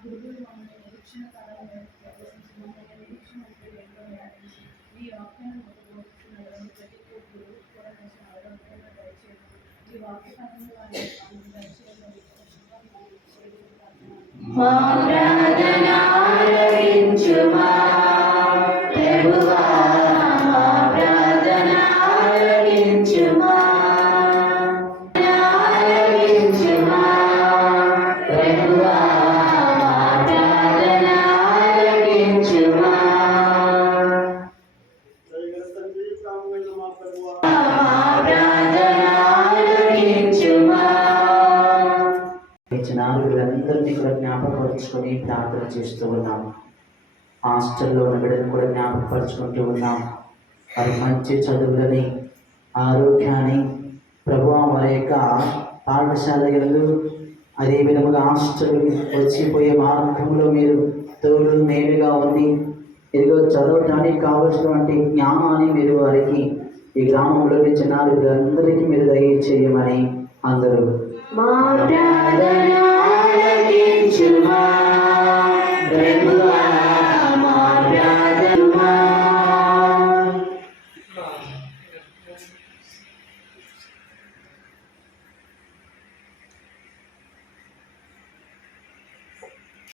గురువులు మమ్మల్ని నిరీక్షణ కాలంలో ప్రవేశించి మమ్మల్ని నిరీక్షణ ఎంతో వ్యాపించి ఈ వాక్యాన్ని మాకు బోధిస్తున్నదని ప్రతి గురువు కూడా నచ్చిన ఆరోగ్యంగా దయచేయడం ఈ వాక్య పరంగా వారిని దయచేయడం మా ప్రార్థన ఆలకించుమా ప్రభువా, మా ప్రార్థన ఆలకించుమా, ఆలకించుమా ప్రభువా, మా ప్రార్థన ఆలకించుమా. మా ప్రార్థన ఆలకించుమా. వీరందరినీ కూడా జ్ఞాపకపరుచుకొని ప్రార్థన చేస్తూ ఉన్నాం. హాస్టల్లో ఉన్న బిడ్డను కూడా జ్ఞాపకపరుచుకుంటూ ఉన్నాం. వారి మంచి చదువులని, ఆరోగ్యాన్ని, ప్రభువా వారి యొక్క పాఠశాలలు, అదే విధముగా హాస్టల్ వచ్చిపోయే మార్గంలో మీరు తోడు నేరుగా ఉండి ఇదిగో చదవటానికి కావలసినటువంటి జ్ఞానాన్ని మీరు వారికి ఈ గ్రామంలోని చిన్నారులందరికీ మీరు దయచేయమని అందరూ మా ప్రార్థన ఆలకించుమా.